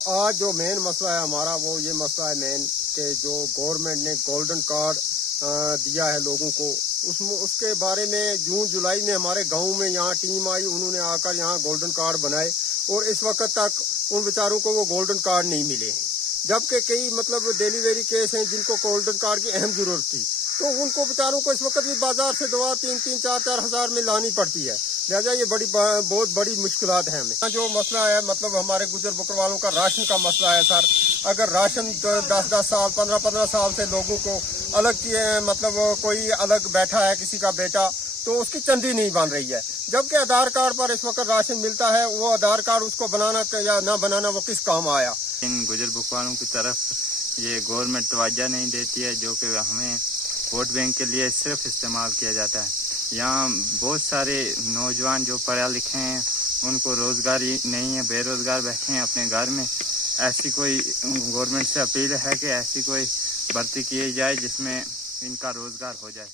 आज जो मेन मसला है हमारा वो ये मसला है मेन कि जो गवर्नमेंट ने गोल्डन कार्ड दिया है लोगों को, उसके बारे में जून जुलाई में हमारे गांव में यहाँ टीम आई, उन्होंने आकर यहाँ गोल्डन कार्ड बनाए और इस वक्त तक उन बेचारों को वो गोल्डन कार्ड नहीं मिले हैं। जबकि कई मतलब डिलीवरी केस हैं जिनको गोल्डन कार्ड की अहम जरूरत थी, तो उनको बेचारों को इस वक्त भी बाजार से दवा 3-4 हज़ार में लानी पड़ती है। लिहाजा ये बहुत बड़ी मुश्किलात है हमें। जो मसला है मतलब हमारे गुजर बकर वालों का राशन का मसला है सर। अगर राशन 10-10 साल 15-15 साल से लोगों को अलग मतलब कोई अलग बैठा है किसी का बेटा, तो उसकी चंदी नहीं बन रही है। जबकि आधार कार्ड पर इस वक्त राशन मिलता है, वो आधार कार्ड उसको बनाना या ना बनाना वो किस काम आया। इन गुजर बकर वालों की तरफ ये गवर्नमेंट तवज्जो नहीं देती है, जो कि हमें वोट बैंक के लिए सिर्फ इस्तेमाल किया जाता है। यहाँ बहुत सारे नौजवान जो पढ़े लिखे हैं उनको रोजगार नहीं है, बेरोजगार बैठे हैं अपने घर में। ऐसी कोई गवर्नमेंट से अपील है कि ऐसी कोई भर्ती की जाए जिसमें इनका रोजगार हो जाए।